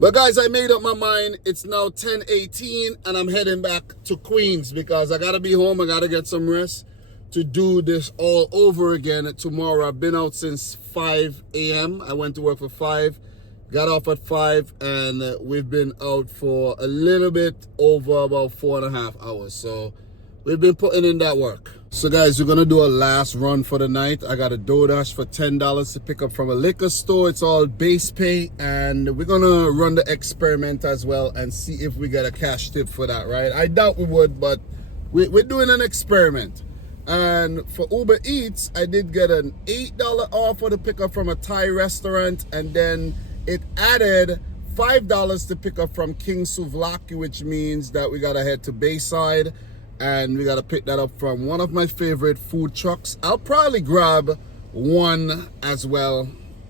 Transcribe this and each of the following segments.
But guys, I made up my mind. It's now 10:18 and I'm heading back to Queens because I gotta be home. I gotta get some rest to do this all over again tomorrow. I've been out since 5 a.m. I went to work for 5, got off at 5, and we've been out for a little bit over about 4.5 hours. So we've been putting in that work. So guys, we're gonna do a last run for the night. I got a Doordash for $10 to pick up from a liquor store. It's all base pay, and we're gonna run the experiment as well and see if we get a cash tip for that, right? I doubt we would, but we're doing an experiment. And for Ubereats, I did get an $8 offer to pick up from a Thai restaurant, and then it added $5 to pick up from King Souvlaki, which means that we gotta head to Bayside and we gotta pick that up from one of my favorite food trucks. I'll probably grab one as well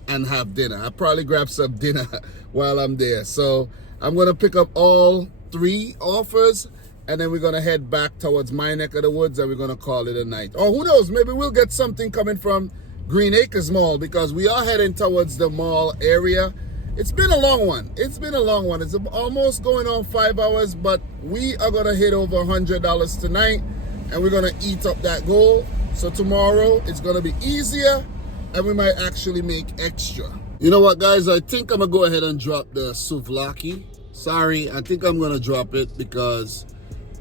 and have dinner. I'll probably grab some dinner while I'm there. So I'm gonna pick up all 3 offers, and then we're gonna head back towards my neck of the woods and we're gonna call it a night. Or who knows, maybe we'll get something coming from Green Acres Mall, because we are heading towards the mall area. It's been a long one. It's almost going on 5 hours, but we are gonna hit over $100 tonight and we're gonna eat up that goal. So tomorrow it's gonna be easier and we might actually make extra. You know what, guys? I think I'm gonna go ahead and drop the souvlaki. Sorry, I think I'm gonna drop it because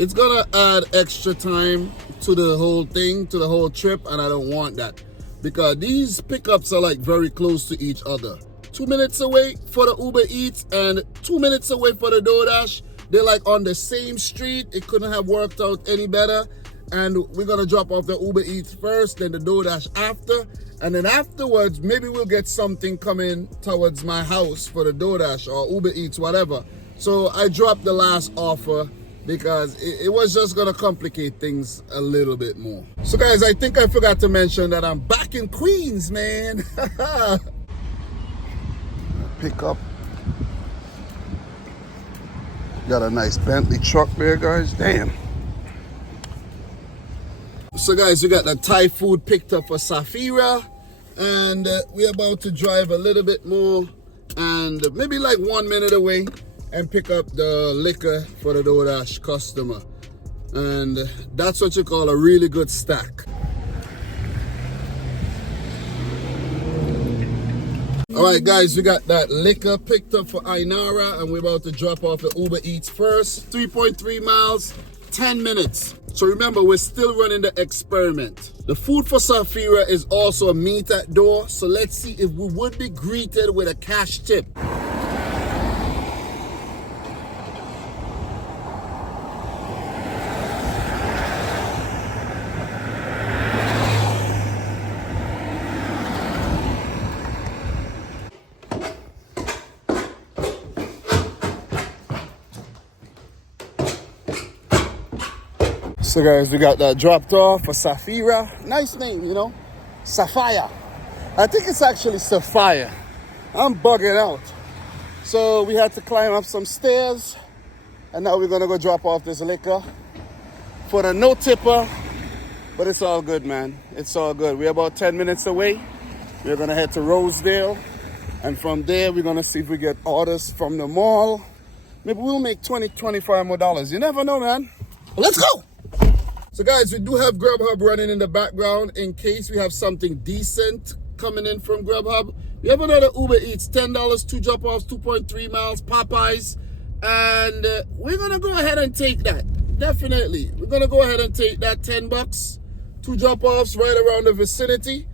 it's gonna add extra time to the whole thing, to the whole trip, and I don't want that. Because these pickups are like very close to each other. 2 minutes away for the Ubereats and 2 minutes away for the Doordash. They're like on the same street. It couldn't have worked out any better. And we're gonna drop off the Ubereats first, then the Doordash after. And then afterwards, maybe we'll get something coming towards my house for the Doordash or Ubereats, whatever. So I dropped the last offer because it was just gonna complicate things a little bit more. So guys, I think I forgot to mention that I'm back in Queens, man. Pick up. Got a nice Bentley truck there, guys. Damn. So guys, we got the Thai food picked up for Safira, and we're about to drive a little bit more and maybe like 1 minute away and pick up the liquor for the Doordash customer. And that's what you call a really good stack. All right, guys, we got that liquor picked up for Ainara, and we're about to drop off the Ubereats first. 3.3 miles, 10 minutes. So remember, we're still running the experiment. The food for Safira is also a meet at door, so let's see if we would be greeted with a cash tip. So guys, we got that dropped off for Safira. Nice name, you know, Sapphire. I think it's actually Sapphire. I'm bugging out. So we had to climb up some stairs, and now we're gonna go drop off this liquor for the no tipper. But it's all good, man. It's all good. We're about 10 minutes away. We're gonna head to Rosedale, and from there we're gonna see if we get orders from the mall. Maybe we'll make $20-25 more. You never know, man. Let's go. So guys, we do have Grubhub running in the background in case we have something decent coming in from Grubhub. We have another Ubereats, $10, 2 drop-offs, 2.3 miles, Popeyes. And we're going to go ahead and take that. Definitely. We're going to go ahead and take that $10, 2 drop-offs right around the vicinity.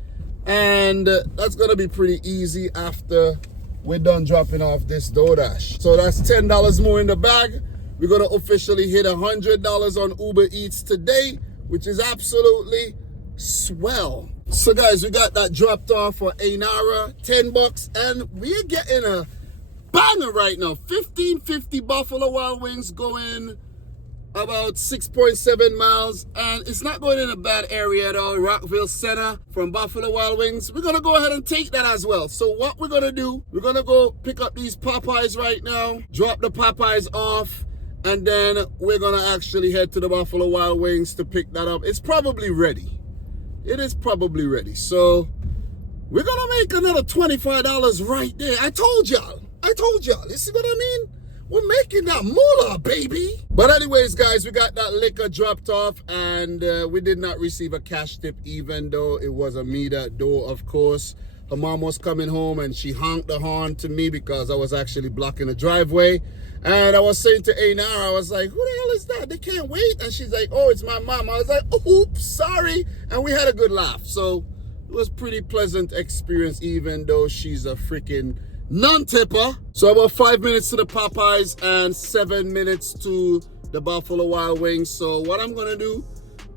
And that's going to be pretty easy after we're done dropping off this Doordash. So that's $10 more in the bag. We're going to officially hit $100 on Ubereats today, which is absolutely swell. So guys, we got that dropped off for Ainara, $10, and we're getting a banger right now. $15.50 Buffalo Wild Wings going about 6.7 miles, and it's not going in a bad area at all. Rockville Center from Buffalo Wild Wings. We're going to go ahead and take that as well. So what we're going to do, we're going to go pick up these Popeyes right now, drop the Popeyes off, and then we're going to actually head to the Buffalo Wild Wings to pick that up. It's probably ready. It is probably ready. So we're going to make another $25 right there. I told y'all. I told y'all. You see what I mean? We're making that moolah, baby. But anyways, guys, we got that liquor dropped off, and we did not receive a cash tip, even though it was a me that door, of course. Her mom was coming home, and she honked the horn to me because I was actually blocking the driveway. And I was saying to Ainara, I was like, who the hell is that? They can't wait. And she's like, oh, it's my mom. I was like, oops, sorry. And we had a good laugh. So it was pretty pleasant experience, even though she's a freaking non-tipper. So about 5 minutes to the Popeyes and 7 minutes to the Buffalo Wild Wings. So what I'm gonna do,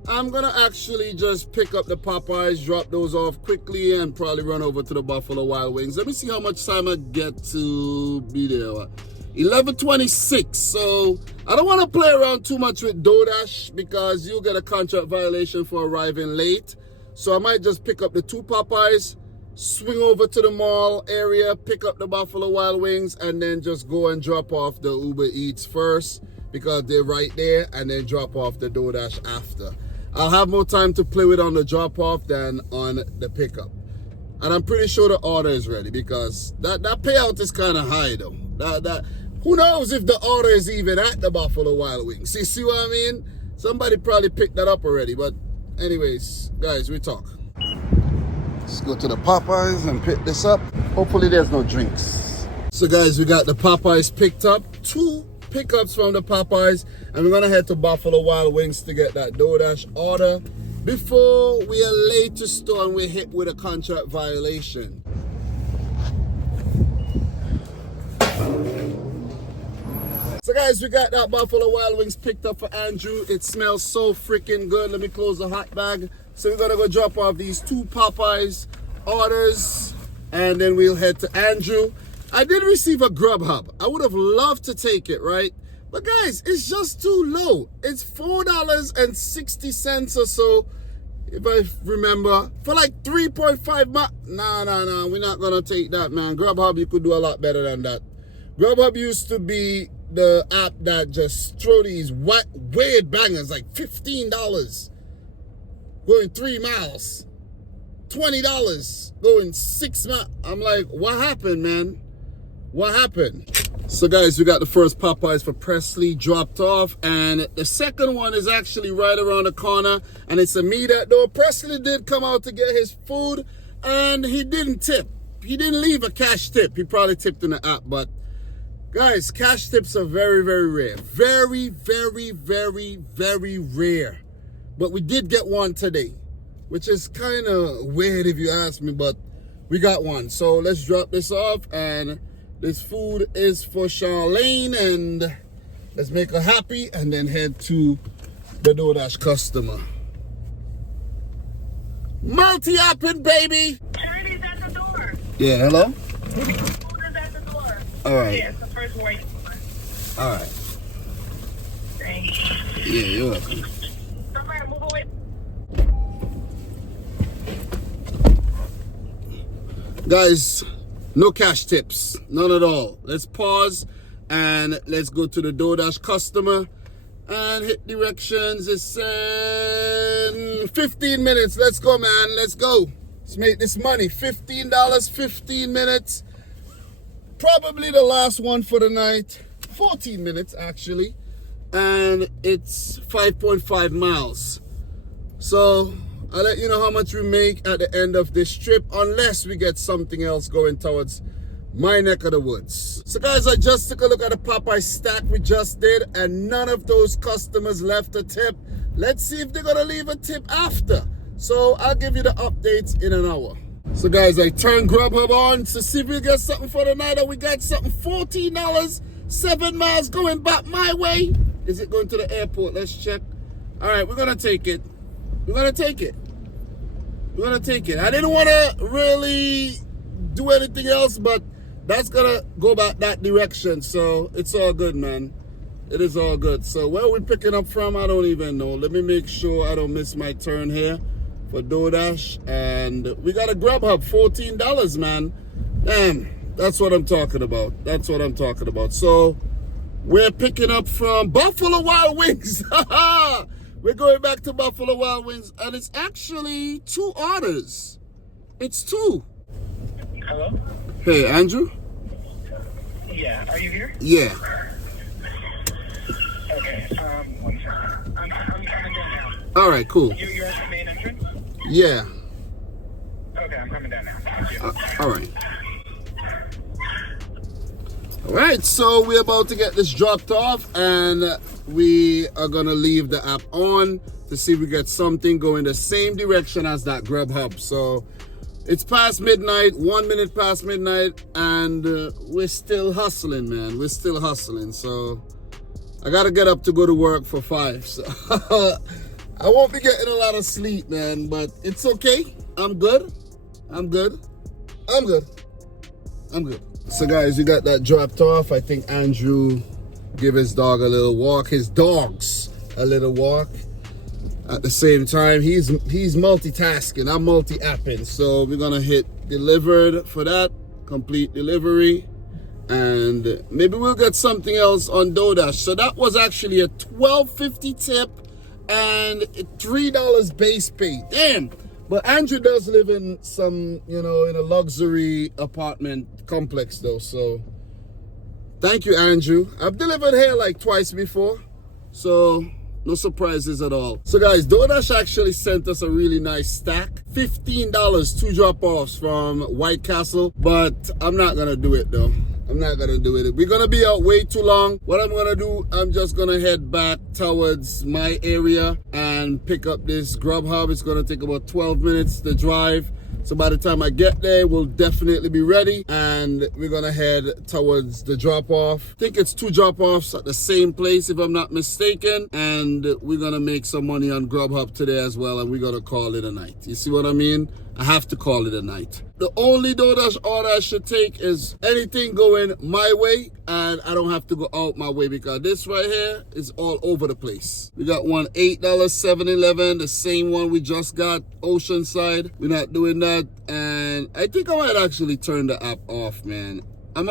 I'm gonna actually just pick up the Popeyes, drop those off quickly, and probably run over to the Buffalo Wild Wings. Let me see how much time I get to be there. 11:26. So I don't want to play around too much with Doordash because you'll get a contract violation for arriving late. So I might just pick up the 2 Popeyes, swing over to the mall area, pick up the Buffalo Wild Wings, and then just go and drop off the Ubereats first because they're right there, and then drop off the Doordash after. I'll have more time to play with on the drop off than on the pickup. And I'm pretty sure the order is ready because that payout is kind of high though. Who knows if the order is even at the Buffalo Wild Wings? You see what I mean? Somebody probably picked that up already. But anyways, guys, we talk. Let's go to the Popeyes and pick this up. Hopefully there's no drinks. So guys, we got the Popeyes picked up. 2 pickups from the Popeyes. And we're going to head to Buffalo Wild Wings to get that Doordash order before we are late to store and we're hit with a contract violation. So guys, we got that Buffalo Wild Wings picked up for Andrew. It smells so freaking good. Let me close the hot bag. So we're gonna go drop off these 2 Popeyes orders, and then we'll head to Andrew. I did receive a Grubhub. I would have loved to take it, right? But guys, it's just too low. It's $4.60 or so, if I remember, for like 3.5 months. Nah, we're not gonna take that, man. Grubhub, you could do a lot better than that. Grubhub used to be the app that just throw these weird bangers, like $15 going 3 miles, $20 going 6 miles. I'm like, what happened, man? What happened? So guys, we got the first Popeyes for Presley dropped off, and the second one is actually right around the corner, and it's a me that door. Presley did come out to get his food, and he didn't tip. He didn't leave a cash tip. He probably tipped in the app, but guys, cash tips are very, very rare. Very, very, very, very rare. But we did get one today, which is kind of weird if you ask me, but we got one. So let's drop this off, and this food is for Charlene, and let's make her happy and then head to the Doordash customer. Multi-apping, baby! Charity's at the door. Yeah, hello? Food is at the door. All right. Yeah, it's the first wait. All right. Thank you. Yeah, you're welcome. Somewhere, move away. Guys, no cash tips, none at all. Let's pause and let's go to the Doordash customer and hit directions. It's 15 minutes. Let's go, man. Let's go. Let's make this money. $15, 15 minutes. Probably the last one for the night. 14 minutes, actually. And it's 5.5 miles. So I'll let you know how much we make at the end of this trip, unless we get something else going towards my neck of the woods. So guys, I just took a look at the Popeye stack we just did, and none of those customers left a tip. Let's see if they're gonna leave a tip after. So I'll give you the updates in an hour. So guys, I turned Grubhub on to see if we get something for the night, and we got something. $14, 7 miles going back my way. Is it going to the airport? Let's check. All right, we're gonna take it. We're gonna take it. We're gonna take it. I didn't want to really do anything else, but that's gonna go back that direction. So it's all good, man. It is all good. So where are we picking up from? I don't even know. Let me make sure I don't miss my turn here for Doordash. And we got a Grubhub, $14, man. Damn, that's what I'm talking about. That's what I'm talking about. So we're picking up from Buffalo Wild Wings. We're going back to Buffalo Wild Wings, and it's actually 2 orders. It's 2. Hello? Hey, Andrew? Yeah. Are you here? Yeah. Okay. 1 second. I'm coming down now. All right, cool. You're at the main entrance? Yeah. Okay, I'm coming down now. Thank you. All right. All right, so we're about to get this dropped off, and we are gonna leave the app on to see if we get something going the same direction as that Grubhub. So it's past midnight, 1 minute past midnight, and we're still hustling, man. We're still hustling. So I gotta get up to go to work for 5. So I won't be getting a lot of sleep, man, but it's okay. I'm good. I'm good. I'm good. I'm good. So guys, we got that dropped off. I think Andrew give his dog a little walk. His dogs a little walk. At the same time, he's multitasking. I'm multi-apping. So we're gonna hit delivered for that. Complete delivery. And maybe we'll get something else on Doordash. So that was actually a $12.50 tip and $3 base pay. Damn. But Andrew does live in some, in a luxury apartment complex though. So thank you, Andrew. I've delivered here like twice before. So no surprises at all. So guys, Doordash actually sent us a really nice stack. $15, 2 drop-offs from White Castle. But I'm not gonna do it though. I'm not gonna do it. We're gonna be out way too long. What I'm gonna do, I'm just gonna head back towards my area and pick up this Grubhub. It's gonna take about 12 minutes to drive. So by the time I get there, we'll definitely be ready, and we're gonna head towards the drop-off. I think it's 2 drop-offs at the same place, if I'm not mistaken, and we're gonna make some money on Grubhub today as well, and we're gonna call it a night. You see what I mean? I have to call it a night. The only Doordash order I should take is anything going my way, and I don't have to go out my way, because this right here is all over the place. We got one $8 7-Eleven, the same one we just got, Oceanside. We're not doing that, and I think I might actually turn the app off, man. I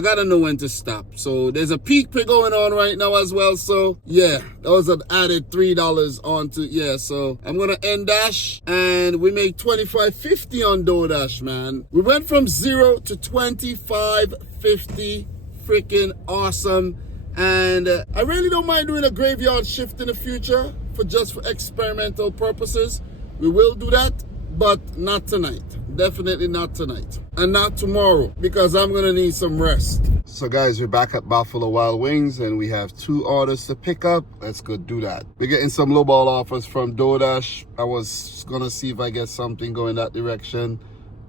gotta know when to stop. So there's a peak pay going on right now as well. So yeah, that was an added $3 onto, so I'm gonna end Dash, and we made $25.50 on Doordash, man. We went from 0 to $25.50, freaking awesome. And I really don't mind doing a graveyard shift in the future for experimental purposes. We will do that, but not tonight. Definitely not tonight. And not tomorrow, because I'm gonna need some rest. So guys, we're back at Buffalo Wild Wings, and we have 2 orders to pick up. Let's go do that. We're getting some lowball offers from Doordash. I was gonna see if I get something going that direction,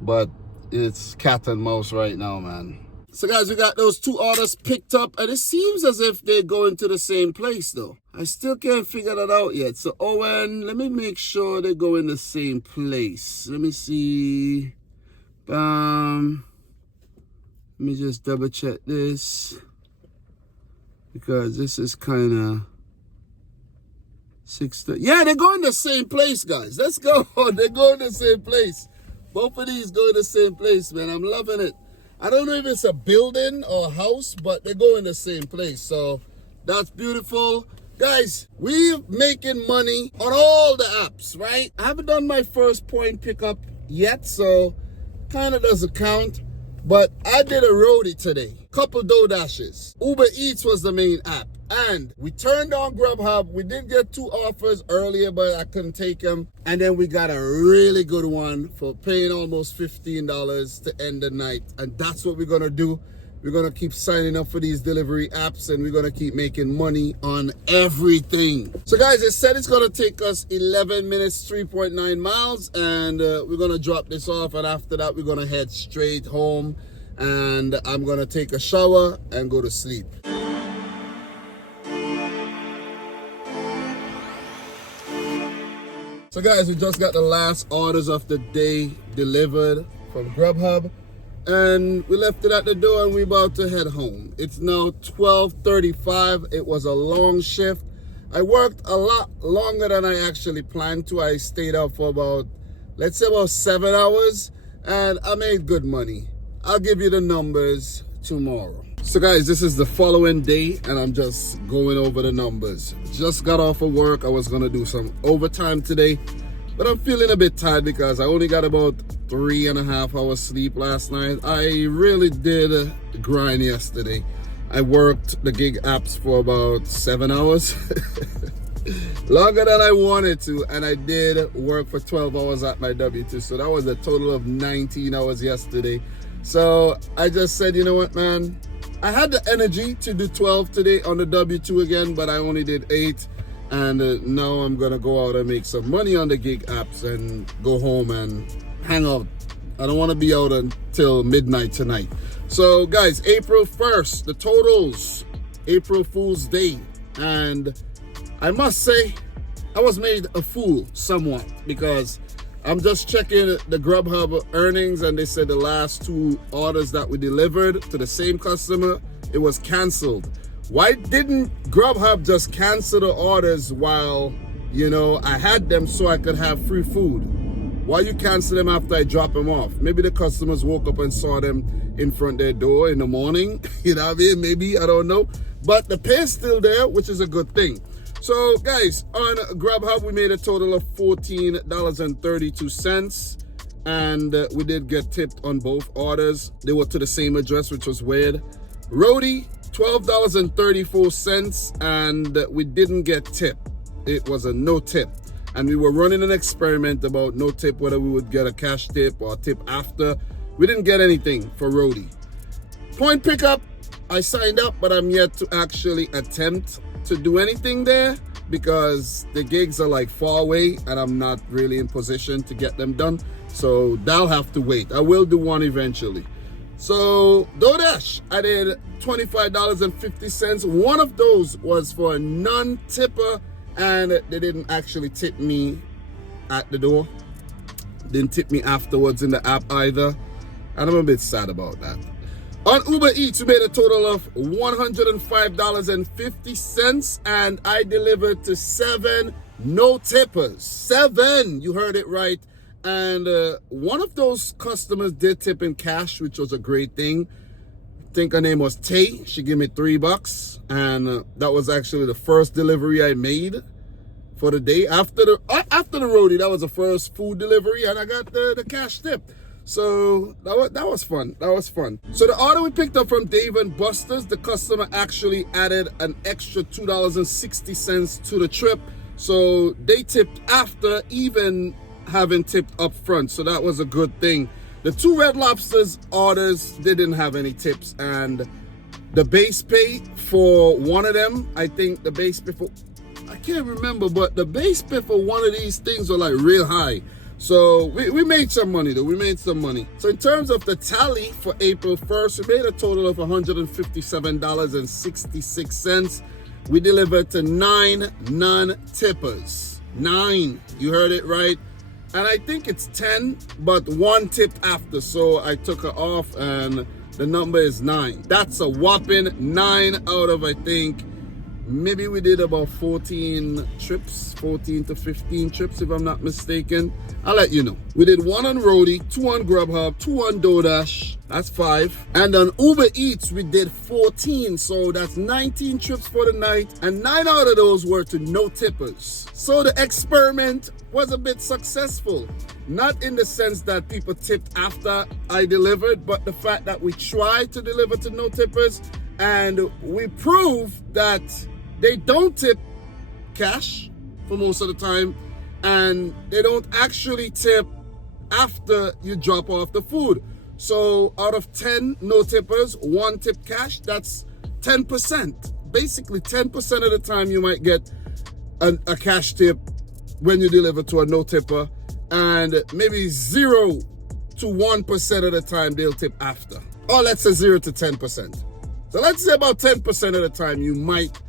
but it's cat and mouse right now, man. So guys, we got those 2 orders picked up, and it seems as if they're going to the same place though. I still can't figure that out yet. So Owen, let me make sure they go in the same place. Let me see. Let me just double check this, because this is kind of 6:30. Yeah, they're going the same place, guys. Let's go. They're going the same place. Both of these go in the same place, man. I'm loving it. I don't know if it's a building or a house, but they go in the same place. So that's beautiful. Guys, we're making money on all the apps, right? I haven't done my first point pickup yet, so kind of doesn't count. But I did a roadie today. Couple Doordashes. Ubereats was the main app. And we turned on Grubhub. We did get 2 offers earlier, but I couldn't take them. And then we got a really good one for paying almost $15 to end the night. And that's what we're going to do. We're going to keep signing up for these delivery apps, and we're going to keep making money on everything. So guys, it said it's going to take us 11 minutes, 3.9 miles. And we're going to drop this off. And after that, we're going to head straight home. And I'm going to take a shower and go to sleep. So guys, we just got the last orders of the day delivered from Grubhub, and we left it at the door, and we're about to head home. It's now 12:35. It was a long shift. I worked a lot longer than I actually planned to. I stayed up for about, let's say about 7 hours, and I made good money. I'll give you the numbers tomorrow. So guys, this is the following day, and I'm just going over the numbers. Just got off of work. I was gonna do some overtime today, But I'm feeling a bit tired because I only got about 3.5 hours sleep last night. I really did grind yesterday. I worked the gig apps for about 7 hours. Longer than I wanted to, and I did work for 12 hours at my W2, so that was a total of 19 hours yesterday. So I just said, you know what, man, I had the energy to do 12 today on the W2 again, but I only did 8, and now I'm gonna go out and make some money on the gig apps and go home and hang out. I don't want to be out until midnight tonight. So guys, April 1st, the totals, April Fool's Day, and I must say, I was made a fool somewhat because I'm just checking the Grubhub earnings, and they said the last 2 orders that we delivered to the same customer, it was canceled. Why didn't Grubhub just cancel the orders while, you know, I had them so I could have free food? Why you cancel them after I drop them off? Maybe the customers woke up and saw them in front of their door in the morning. You know what I mean? Maybe, I don't know. But the pay is still there, which is a good thing. So guys, on Grubhub, we made a total of $14.32, and we did get tipped on both orders. They were to the same address, which was weird. Roadie, $12.34, and we didn't get tipped. It was a no tip. And we were running an experiment about no tip, whether we would get a cash tip or a tip after. We didn't get anything for Roadie. Point pickup, I signed up, but I'm yet to actually attempt to do anything there because the gigs are like far away and I'm not really in position to get them done. So that'll have to wait. I will do one eventually. So Doordash, I did $25.50. One of those was for a non-tipper, and they didn't actually tip me at the door. Didn't tip me afterwards in the app either. And I'm a bit sad about that. On Ubereats, we made a total of $105.50, and I delivered to 7 no tippers. 7, you heard it right. And one of those customers did tip in cash, which was a great thing. I think her name was Tay. She gave me $3, and that was actually the first delivery I made for the day. After the roadie, that was the first food delivery, and I got the cash tip. So that was fun. That was fun. So the order we picked up from Dave and Buster's, the customer actually added an extra $2.60 to the trip. So they tipped after even having tipped up front. So that was a good thing. The 2 Red Lobsters orders, they didn't have any tips. And the base pay for one of them, I think the base pay for, I can't remember, but the base pay for one of these things were like real high. So we made some money though, we made some money. So in terms of the tally for April 1st, we made a total of $157.66. We delivered to 9 non-tippers. 9, you heard it right. And I think it's 10, but 1 tipped after. So I took her off and the number is 9. That's a whopping 9 out of, I think, maybe we did about 14 trips, 14 to 15 trips if I'm not mistaken. I'll let you know. We did 1 on Roadie, 2 on Grubhub, 2 on Doordash. That's 5. And on Ubereats, we did 14. So that's 19 trips for the night. And 9 out of those were to no tippers. So the experiment was a bit successful. Not in the sense that people tipped after I delivered, but the fact that we tried to deliver to no tippers, and we proved that they don't tip cash for most of the time, and they don't actually tip after you drop off the food. So out of 10 no tippers, 1 tip cash, that's 10%. Basically 10% of the time you might get a cash tip when you deliver to a no tipper, and maybe 0 to 1% of the time they'll tip after. Or let's say 0 to 10%. So let's say about 10% of the time you might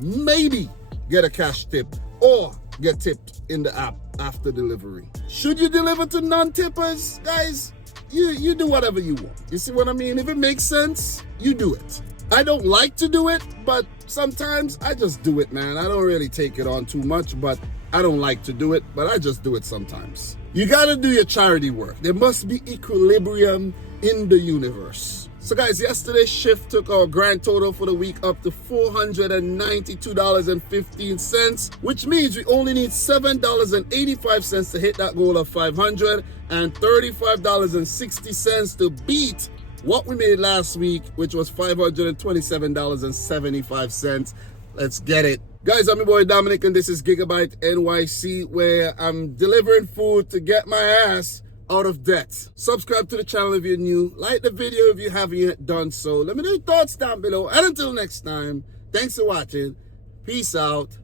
maybe get a cash tip or get tipped in the app after delivery. Should you deliver to non-tippers? Guys, you do whatever you want. You see what I mean? If it makes sense, you do it. I don't like to do it, but sometimes I just do it, man. I don't really take it on too much, but I don't like to do it, but I just do it sometimes. You gotta do your charity work. There must be equilibrium in the universe. So guys, yesterday's shift took our grand total for the week up to $492.15, which means we only need $7.85 to hit that goal of $500 and $35.60 to beat what we made last week, which was $527.75. Let's get it. Guys, I'm your boy Dominic and this is Gigabyte NYC, where I'm delivering food to get my ass out of debt. Subscribe to the channel if you're new. Like the video if you haven't yet done so. Let me know your thoughts down below. And until next time, thanks for watching. Peace out.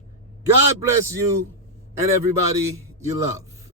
God bless you and everybody you love.